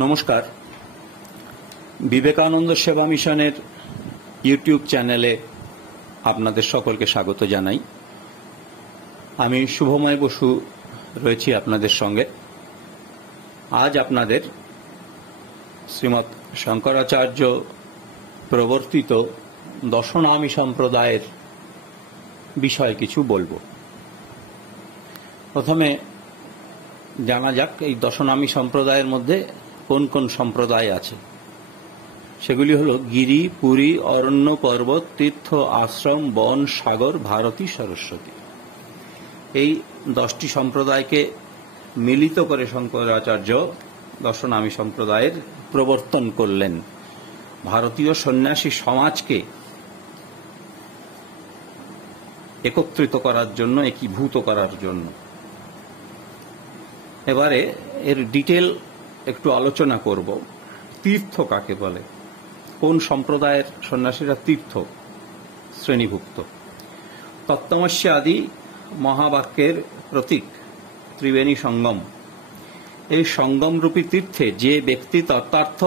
নমস্কার। বিবেকানন্দ সেবা মিশনের ইউটিউব চ্যানেলে আপনাদের সকলকে স্বাগত জানাই। আমি শুভময় বসু রয়েছি আপনাদের সঙ্গে। আজ আপনাদের শ্রীমৎ শঙ্করাচার্য প্রবর্তিত দশনামী সম্প্রদায়ের বিষয়ে কিছু বলবো। প্রথমে জানা যাক এই দশনামী সম্প্রদায়ের মধ্যে কোন কোন সম্প্রদায় আছে। সেগুলি হল গিরি, পুরী, অরণ্য, পর্বত, তীর্থ, আশ্রম, বন, সাগর, ভারতী, সরস্বতী। এই 10টি সম্প্রদায়কে মিলিত করে শঙ্করাচার্য দশনামী সম্প্রদায়ের প্রবর্তন করলেন ভারতীয় সন্ন্যাসী সমাজকে একত্রিত করার জন্য, একীভূত করার জন্য। এবারে এর ডিটেল একটু আলোচনা করব। তীর্থ কাকে বলে, কোন সম্প্রদায়ের সন্ন্যাসীরা তীর্থ শ্রেণীভুক্ত। তত্ত্বমস্য আদি মহাবাক্যের প্রতীক ত্রিবেণী সঙ্গম। এই সঙ্গমরূপী তীর্থে যে ব্যক্তি তত্ত্বার্থ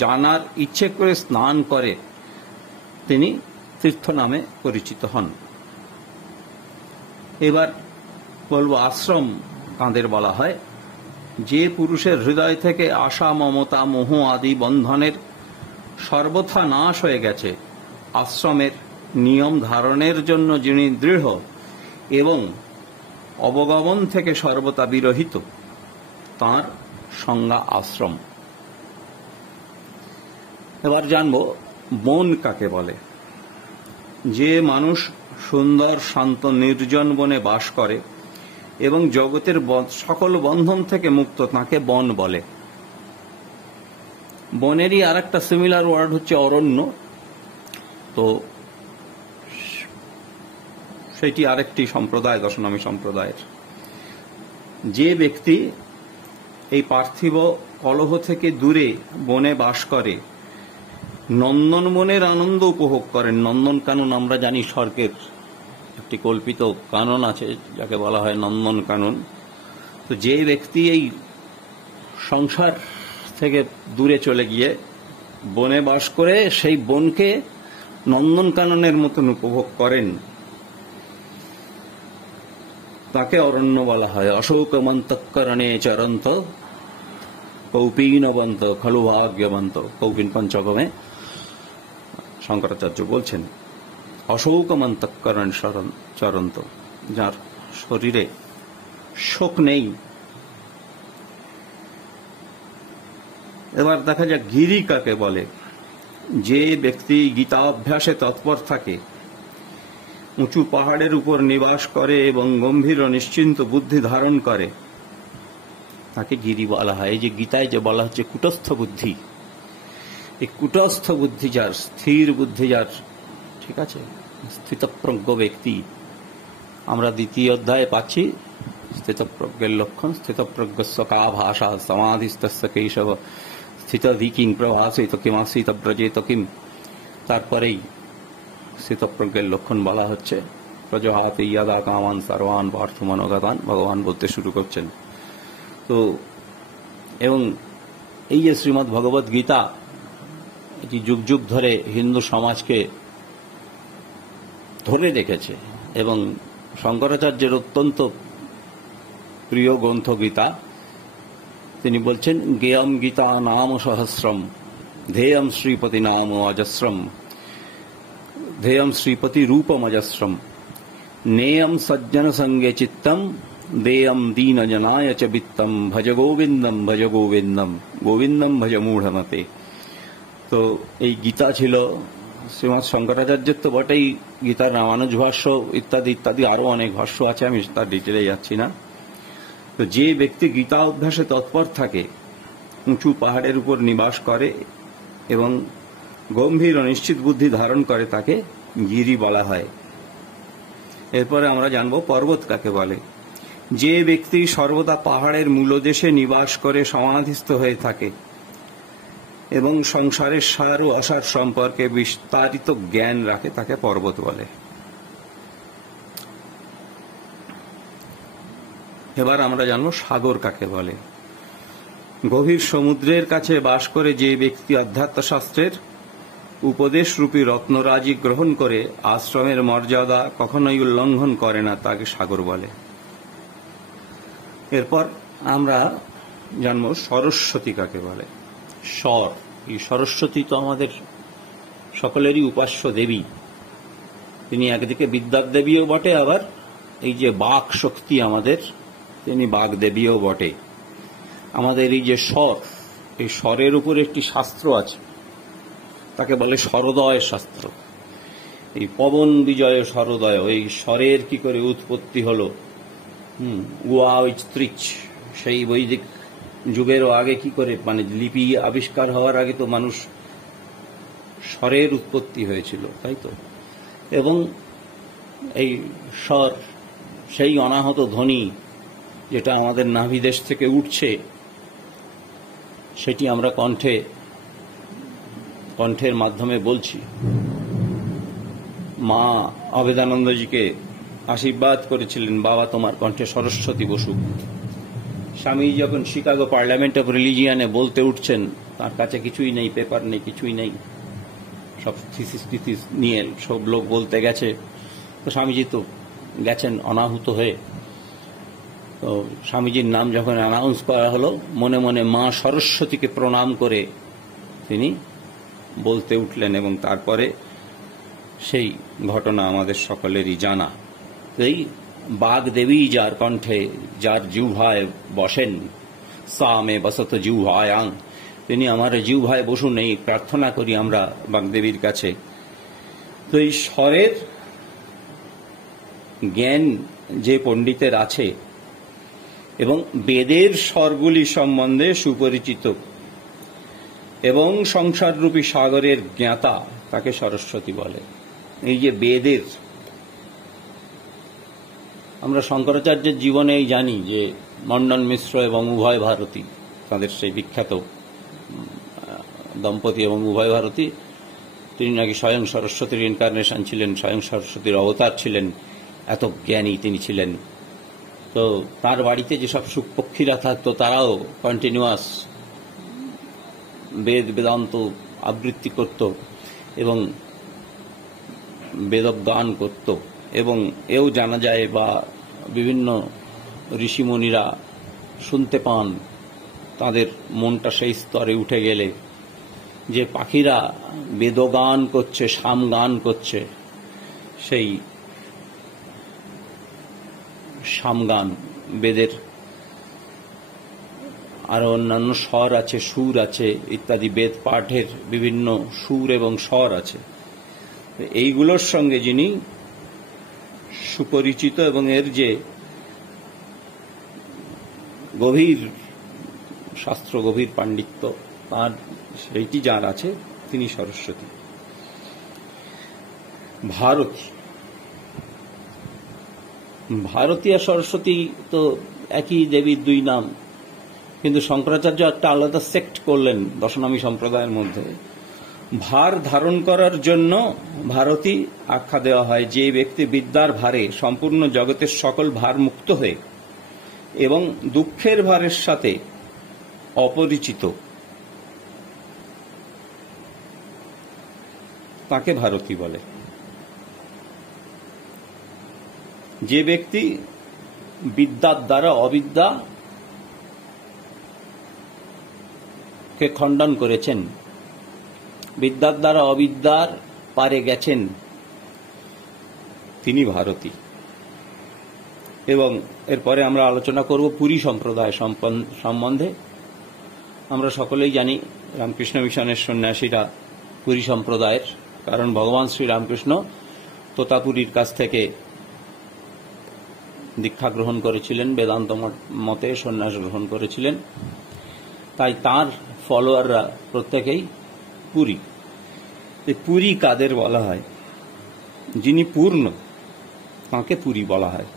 জানার ইচ্ছে করে স্নান করে তিনি তীর্থ নামে পরিচিত হন। এবার বলবো আশ্রম কাদের বলা হয়। যে পুরুষের হৃদয় থেকে আশা, মমতা, মোহ আদি বন্ধনের সর্বথা নাশ হয়ে গেছে, আশ্রমের নিয়ম ধারণের জন্য যিনি দৃঢ় এবং অবগমন থেকে সর্বদা বিরহিত, তাঁর সংজ্ঞা আশ্রম। এবার জানব বন কাকে বলে। যে মানুষ সুন্দর শান্ত নির্জন বনে বাস করে এবং জগতের সকল বন্ধন থেকে মুক্ত, তাকে বন বলে। বনেরই আর একটা সিমিলার ওয়ার্ড হচ্ছে অরণ্য। তো সেটি আরেকটি সম্প্রদায় দশনামী সম্প্রদায়ের। যে ব্যক্তি এই পার্থিব কলহ থেকে দূরে বনে বাস করে, নন্দনবনের আনন্দ উপভোগ করেন। নন্দন কানন আমরা জানি স্বর্গের একটি কল্পিত কানন আছে যাকে বলা হয় নন্দন কানন। তো যে ব্যক্তি এই সংসার থেকে দূরে চলে গিয়ে বনে বাস করে সেই বনকে নন্দন কাননের মতন উপভোগ করেন, তাকে অরণ্য বলা হয়। অশোকমন্তঃকরণে চরন্ত কৌপীনবন্ত খলু ভাগ্যবন্ত। কৌপীন পঞ্চকমে শঙ্করাচার্য বলছেন অশোকমন্তঃকরণ চরন্ত, যার শরীরে শোক নেই। এবার দেখা যাক গিরি কাকে বলে। যে ব্যক্তি গীতা অভ্যাসে তৎপর থাকে, উঁচু পাহাড়ের উপর নিবাস করে এবং গম্ভীর ও নিশ্চিন্ত বুদ্ধি ধারণ করে, তাকে গিরি বলা হয়। এই যে গীতায় যে বলা হচ্ছে কুটস্থ বুদ্ধি, এই কুটস্থ বুদ্ধি যার, স্থির বুদ্ধি যার, ঠিক আছে, স্থিতপ্রজ্ঞ ব্যক্তি। আমরা 2য় অধ্যায়ে পাচ্ছি স্থিতপ্রজ্ঞের লক্ষণ। স্থিতপ্রজ্ঞস্য কা ভাষা সমাধিস্তস্য কেশব স্থিতধি কিং প্রভাসিত কিমাসিত ব্রজেত কিম। তারপরেই স্থিতপ্রজ্ঞের লক্ষণ বলা হচ্ছে। প্রজহাতি ইয়াদা কামান সর্বান পার্থ মনোগতান, ভগবান বলতে শুরু করছেন। তো এবং এই যে শ্রীমদ্ ভগবত গীতা, এটি যুগ যুগ ধরে হিন্দু সমাজকে ধরে রেখেছে এবং শঙ্করাচার্যের অত্যন্ত প্রিয় গ্রন্থ গীতা। তিনি বলছেন জ্ঞেয়ম গীতা নাম সহস্রম, ধেয়ম শ্রীপতি নাম অজস্রম, ধেয়ম শ্রীপতি রূপম অজস্রম, নেয়ম সজ্জন সঙ্গে চিত্তম, দেয়ম দীন জনায় চ বিত্তম, ভজ গোবিন্দম ভজ গোবিন্দম, গোবিন্দম ভজ মূঢ়মতে। তো এই গীতা ছিল শ্রীমৎ শঙ্করাচার্যের তো বটেই, গীতার রামানুজ ভাষ্য ইত্যাদি ইত্যাদি আরো অনেক ভাষ্য আছে, আমি তার ডিটেলে যাচ্ছি না। তো যে ব্যক্তি গীতা অভ্যাসে তৎপর থাকে, উঁচু পাহাড়ের উপর নিবাস করে এবং গম্ভীর ও নিশ্চিত বুদ্ধি ধারণ করে, তাকে গিরি বলা হয়। এরপরে আমরা জানব পর্বত কাকে বলে। যে ব্যক্তি সর্বদা পাহাড়ের মূলদেশে নিবাস করে সমাধিস্থ হয়ে থাকে এবং সংসারের সার ও অসার সম্পর্কে বিস্তারিত জ্ঞান রাখে, তাকে পর্বত বলে। এবার আমরা জানব সাগর কাকে বলে। গভীর সমুদ্রের কাছে বাস করে যে ব্যক্তি অধ্যাত্মশাস্ত্রের উপদেশরূপী রত্নরাজি গ্রহণ করে আশ্রমের মর্যাদা কখনোই উল্লঙ্ঘন করে না, তাকে সাগর বলে। এরপর আমরা জানব সরস্বতী কাকে বলে। এই সরস্বতী তো আমাদের সকলেরই উপাস্য দেবী। তিনি একদিকে বিদ্যার দেবীও বটে, আবার এই যে বাক শক্তি আমাদের, তিনি বাক দেবীও বটে। আমাদের এই যে স্বর, এই স্বরের উপর একটি শাস্ত্র আছে, তাকে বলে স্বরোদয় শাস্ত্র। এই পবন বিজয় স্বরোদয়, এই স্বরের কি করে উৎপত্তি হলো, সেই বৈদিক যুগেরও আগে কি করে, মানে লিপি আবিষ্কার হওয়ার আগে তো মানুষ স্বরের উৎপত্তি হয়েছিল, তাই তো। এবং এই স্বর, সেই অনাহত ধ্বনি যেটা আমাদের নাভিদেশ থেকে উঠছে, সেটি আমরা কণ্ঠের মাধ্যমে বলছি। মা অভেদানন্দজিকে আশীর্বাদ করেছিলেন, বাবা তোমার কণ্ঠে সরস্বতী বসুক। স্বামী যখন শিকাগো পার্লামেন্ট অফ রিলিজিয়ানে বলতে উঠছেন, তার কাছে কিছুই নেই, পেপার নেই, কিছুই নেই, সব থিসিস নিয়ে সব লোক বলতে গেছে। তো স্বামীজি তো গেছেন অনাহুত হয়ে। তো স্বামীজির নাম যখন অ্যানাউন্স করা হলো, মনে মনে মা সরস্বতীকে প্রণাম করে তিনি বলতে উঠলেন, এবং তারপরে সেই ঘটনা আমাদের সকলেরই জানা। এই বাগ দেবী যার কণ্ঠে, যার জিহ্বায় বসেন, সা মে বসত জিহ্বায়াং, তিনি আমার জিহ্বায় বসুন, এই প্রার্থনা করি আমরা বাগদেবীর কাছে। তো এই স্বরের জ্ঞান যে পণ্ডিতের আছে এবং বেদের স্বরগুলি সম্বন্ধে সুপরিচিত এবং সংসাররূপী সাগরের জ্ঞাতা, তাকে সরস্বতী বলে। এই যে বেদের, আমরা শঙ্করাচার্যের জীবনেই জানি যে মন্ডন মিশ্র এবং উভয় ভারতী, তাদের সেই বিখ্যাত দম্পতি এবং উভয় ভারতী, তিনি নাকি স্বয়ং সরস্বতীর ইনকার্নেশন ছিলেন, স্বয়ং সরস্বতীর অবতার ছিলেন, এত জ্ঞানী তিনি ছিলেন। তো তার বাড়িতে যেসব সুখপক্ষীরা থাকতো, তারাও কন্টিনিউয়াস বেদান্ত আবৃত্তি করত এবং বেদজ্ঞান করত। এবং এও জানা যায়, বা বিভিন্ন ঋষিমুনিরা শুনতে পান, তাদের মনটা সেই স্তরে উঠে গেলে, যে পাখিরা বেদগান করছে, সামগান করছে, সেই সামগান, বেদের আরো অন্যান্য স্বর আছে, সুর আছে ইত্যাদি, বেদ পাঠের বিভিন্ন সুর এবং স্বর আছে। এইগুলোর সঙ্গে যিনি সুপরিচিত এবং এর যে গভীর শাস্ত্র, গভীর পাণ্ডিত্য, তার সেইটি যার আছে, তিনি সরস্বতী। ভারতী আর সরস্বতী তো একই দেবীর দুই নাম, কিন্তু শঙ্করাচার্য একটা আলাদা সেক্ট করলেন দশনামী সম্প্রদায়ের মধ্যে। ভার ধারণ করার জন্য ভারতী আখ্যা দেওয়া হয় যে ব্যক্তি বিদ্যার ভারে সম্পূর্ণ জগতের সকল ভার মুক্ত হয়ে এবং দুঃখের ভারের সাথে অপরিচিত, তাকে ভারতী বলে। যে ব্যক্তি বিদ্যার দ্বারা অবিদ্যা কে খণ্ডন করেছেন, বিদ্যার দ্বারা অবিদ্যার পারে গেছেন, তিনি ভারতী। এবং এরপরে আমরা আলোচনা করব পুরী সম্প্রদায় সম্বন্ধে। আমরা সকলেই জানি রামকৃষ্ণ মিশনের সন্ন্যাসীরা পুরী সম্প্রদায়ের, কারণ ভগবান শ্রী রামকৃষ্ণ তোতাপুরীর কাছ থেকে দীক্ষা গ্রহণ করেছিলেন, বেদান্ত মতে সন্ন্যাস গ্রহণ করেছিলেন, তাই তার ফলোয়াররা প্রত্যেকেই পুরী। পুরী কাদের বলা হয়? যিনি পূর্ণ, তাঁকে পুরী বলা হয়।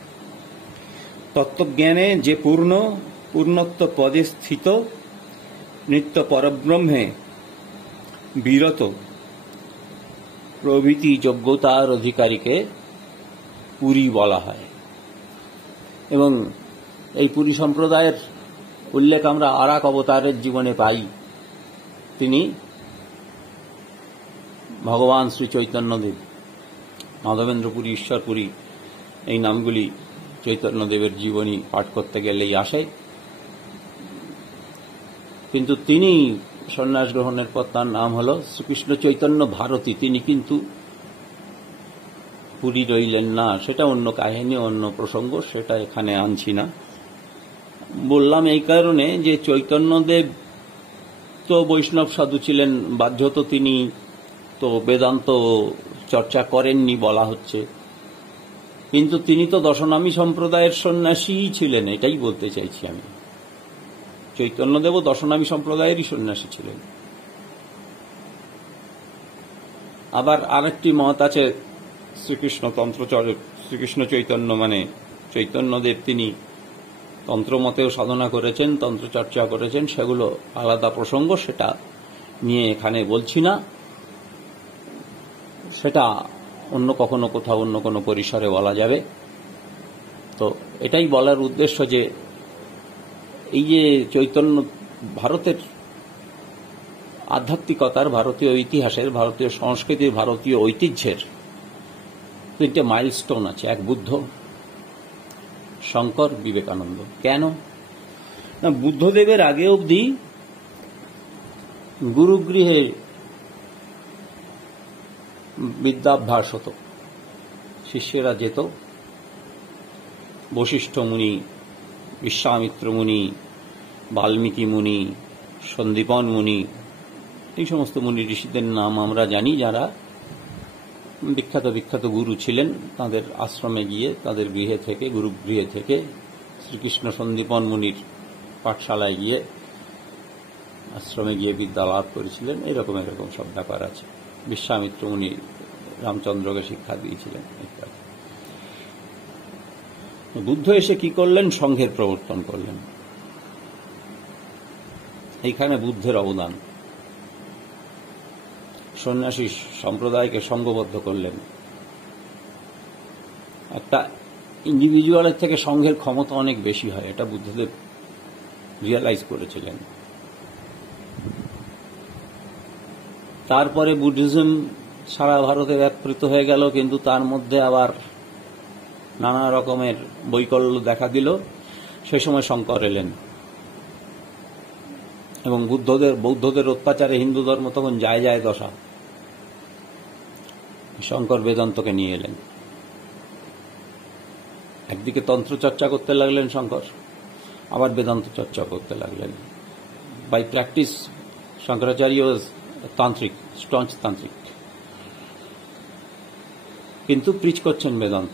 তত্ত্বজ্ঞানে যে পূর্ণত্ব পদে স্থিত, নিত্য পরব্রহ্মে বিরত প্রভৃতি যোগ্যতার অধিকারীকে পুরী বলা হয়। এবং এই পুরী সম্প্রদায়ের উল্লেখ আমরা আর এক অবতারের জীবনে পাই। তিনি ভগবান শ্রী চৈতন্যদেব। মাধবেন্দ্রপুরী, ঈশ্বরপুরী এই নামগুলি চৈতন্যদেবের জীবনী পাঠ করতে গেলেই আসে। কিন্তু তিনি সন্ন্যাস গ্রহণের পর তার নাম হল শ্রীকৃষ্ণ চৈতন্য ভারতী। তিনি কিন্তু পুরী রইলেন না, সেটা অন্য কাহিনী, অন্য প্রসঙ্গ, সেটা এখানে আনছি না। বললাম এই কারণে যে চৈতন্যদেব তো বৈষ্ণব সাধু ছিলেন, বাধ্যত তিনি তো বেদান্ত চর্চা করেননি বলা হচ্ছে, কিন্তু তিনি তো দশনামী সম্প্রদায়ের সন্ন্যাসী ছিলেন, এটাই বলতে চাইছি আমি। চৈতন্যদেবও দশনামী সম্প্রদায়েরই সন্ন্যাসী ছিলেন। আবার আরেকটি মত আছে শ্রীকৃষ্ণ তন্ত্রচর্য, শ্রীকৃষ্ণ চৈতন্য মানে চৈতন্যদেব তিনি তন্ত্রমতেও সাধনা করেছেন, তন্ত্রচর্চা করেছেন, সেগুলো আলাদা প্রসঙ্গ, সেটা নিয়ে এখানে বলছি না। সেটা অন্য কখনো কোথাও অন্য কোনো পরিসরে বলা যাবে। তো এটাই বলার উদ্দেশ্য যে এই যে চৈতন্য ভারতের আধ্যাত্মিকতার, ভারতীয় ইতিহাসের, ভারতীয় সংস্কৃতির, ভারতীয় ঐতিহ্যের তিনটে মাইলস্টোন আছে। এক বুদ্ধ, শঙ্কর, বিবেকানন্দ। কেন না, বুদ্ধদেবের আগে অবধি গুরুগৃহে বিদ্যাভ্যাস হতো, শিষ্যেরা যেত। বশিষ্ঠ মুনি, বিশ্বামিত্র মুনি, বাল্মীকি মুনি, সন্দীপন মুনি, এই সমস্ত মুনি ঋষিদের নাম আমরা জানি, যারা বিখ্যাত বিখ্যাত গুরু ছিলেন। তাদের আশ্রমে গিয়ে, তাদের গৃহে থেকে, গুরুগৃহে থেকে শ্রীকৃষ্ণ সন্দীপন মুনির পাঠশালায় গিয়ে, আশ্রমে গিয়ে বিদ্যা লাভ করেছিলেন। এরকম এরকম সব ব্যাপার আছে। বিশ্বামিত্র মুনি রামচন্দ্রকে শিক্ষা দিয়েছিলেন ইত্যাদি। বুদ্ধ এসে কি করলেন? সংঘের প্রবর্তন করলেন। এইখানে বুদ্ধের অবদান। সন্ন্যাসী সম্প্রদায়কে সংঘবদ্ধ করলেন। একটা ইন্ডিভিজুয়ালের থেকে সংঘের ক্ষমতা অনেক বেশি হয়, এটা বুদ্ধদেব রিয়ালাইজ করেছিলেন। তারপরে বুদ্ধিজম সারা ভারতে ব্যাপৃত হয়ে গেল, কিন্তু তার মধ্যে আবার নানা রকমের বৈকল্য দেখা দিল। সেই সময় শঙ্কর এলেন এবং বৌদ্ধদের অত্যাচারে হিন্দু ধর্ম তখন যায় যায় দশা। শঙ্কর বেদান্তকে নিয়ে এলেন। একদিকে তন্ত্র চর্চা করতে লাগলেন শঙ্কর, আবার বেদান্ত চর্চা করতে লাগলেন। বাই প্র্যাকটিস শঙ্করাচার্য তান্ত্রিক, স্টঞ্চ তান্ত্রিক, কিন্তু প্রিচ করছেন বেদান্ত।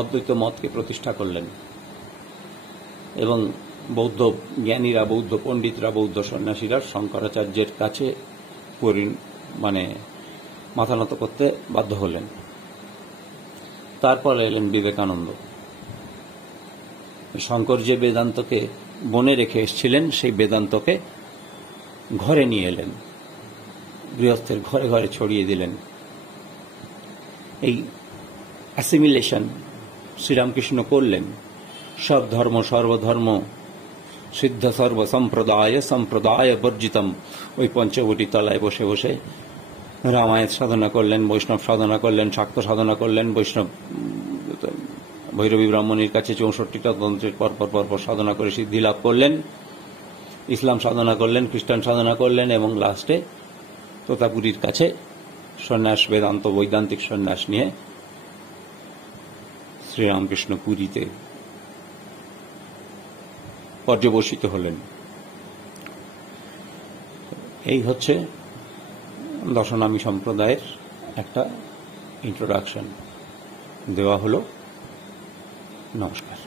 অদ্বৈত মতকে প্রতিষ্ঠা করলেন এবং বৌদ্ধ জ্ঞানীরা, বৌদ্ধ পণ্ডিতরা, বৌদ্ধ সন্ন্যাসীরা শঙ্করাচার্যের কাছে মাথা নত করতে বাধ্য হলেন। তারপর এলেন বিবেকানন্দ। শঙ্কর যে বেদান্তকে বনে রেখে এসেছিলেন, সেই বেদান্তকে ঘরে নিয়ে এলেন, গৃহস্থের ঘরে ঘরে ছড়িয়ে দিলেন। এই অ্যাসিমিলেশন শ্রীরামকৃষ্ণ করলেন। সব ধর্ম, সর্বধর্ম সিদ্ধ সর্ব সম্প্রদায়, সম্প্রদায় বর্জিতম, ওই পঞ্চবটি তলায় বসে বসে রামায়ণ সাধনা করলেন, বৈষ্ণব সাধনা করলেন, শাক্ত সাধনা করলেন, বৈষ্ণব ভৈরবী ব্রাহ্মণীর কাছে 64টা তন্ত্রের পরপর সাধনা করে সিদ্ধি লাভ করলেন, ইসলাম সাধনা করলেন, খ্রিস্টান সাধনা করলেন এবং লাস্টে তোতাপুরীর কাছে সন্ন্যাস, বেদান্ত, বৈদান্তিক সন্ন্যাস নিয়ে শ্রীরামকৃষ্ণ পুরীতে পর্যবসিত হলেন। এই হচ্ছে দশনামী সম্প্রদায়ের একটা ইন্ট্রোডাকশন দেওয়া হলো। নমস্কার।